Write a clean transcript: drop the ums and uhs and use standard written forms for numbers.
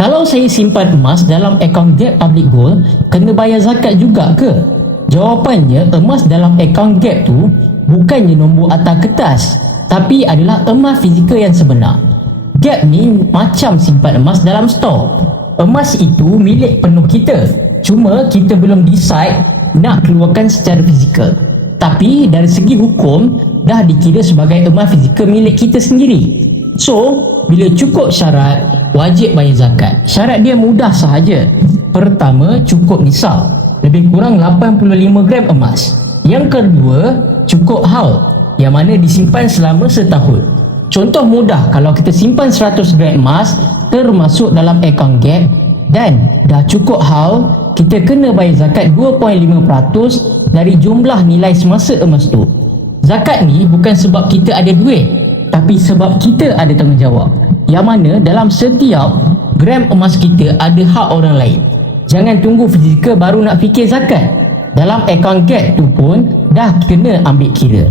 Kalau saya simpan emas dalam akaun Gap Public Gold, kena bayar zakat juga ke? Jawapannya, emas dalam akaun Gap tu bukannya nombor atas kertas, tapi adalah emas fizikal yang sebenar. Gap ni macam simpan emas dalam stor. Emas itu milik penuh kita. Cuma kita belum decide nak keluarkan secara fizikal. Tapi dari segi hukum, dah dikira sebagai emas fizikal milik kita sendiri. So, bila cukup syarat, wajib bayar zakat. Syarat dia mudah sahaja. Pertama, cukup nisab, lebih kurang 85 gram emas. Yang kedua, cukup haul, yang mana disimpan selama setahun. Contoh mudah, kalau kita simpan 100 gram emas termasuk dalam akaun Gap dan dah cukup haul, kita kena bayar zakat 2.5% dari jumlah nilai semasa emas tu. Zakat ni bukan sebab kita ada duit, tapi sebab kita ada tanggungjawab, yang mana dalam setiap gram emas kita ada hak orang lain. Jangan tunggu fizikal baru nak fikir zakat. Dalam akaun Gap tu pun dah kena ambil kira.